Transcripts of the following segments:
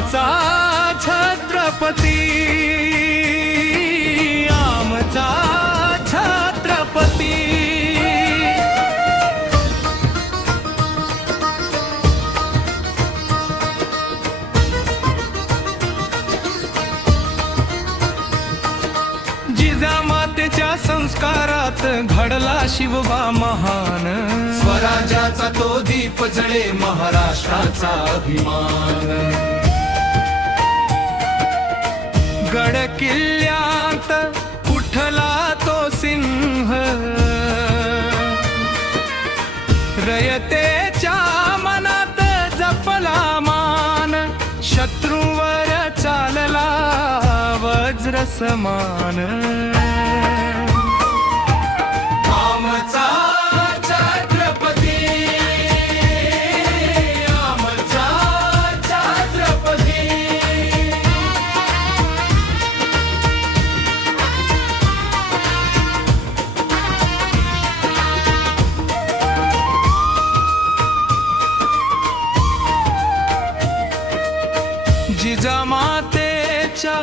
आमचा छत्रपती, आमचा छत्रपती. जिजामातेच्या संस्कारात घडला शिवबा महान, स्वराज्याचा तो दीप जळे महाराष्ट्राचा अभिमान. गड किल्ल्यात उठला तो सिंह, रयतेच्या मनात जपला मान, शत्रूवर चालला वज्र समान. आमचा छत्रपती, आमचा छत्रपती. जिजामातेच्या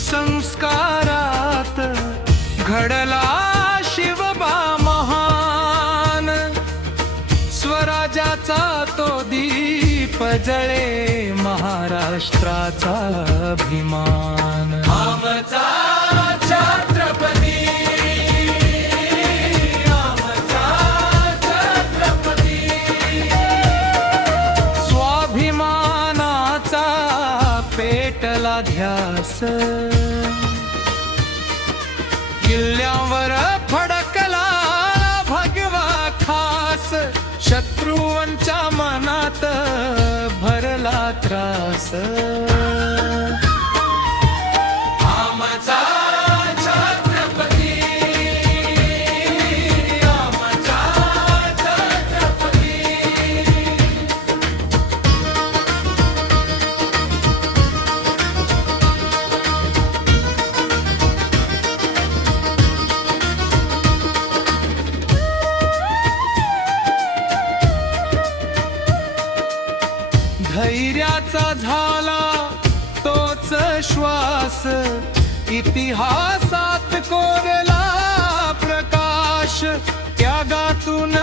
संस्कारात घडला शिवबा महान, स्वराज्याचा तो दीप जळे महाराष्ट्राचा अभिमान. आमचा छत्रपती, आमचा छत्रपती. स्वाभिमानाचा पेटला ध्यास, किल्ल्यावर फडकला भगवा खास, शत्रूंच्या मनात भरला त्रास. आमचा छत्रपती, आमचा छत्रपती. धैर्याचा झाला तोच श्वास, इतिहासात कोरला प्रकाश, त्यागातून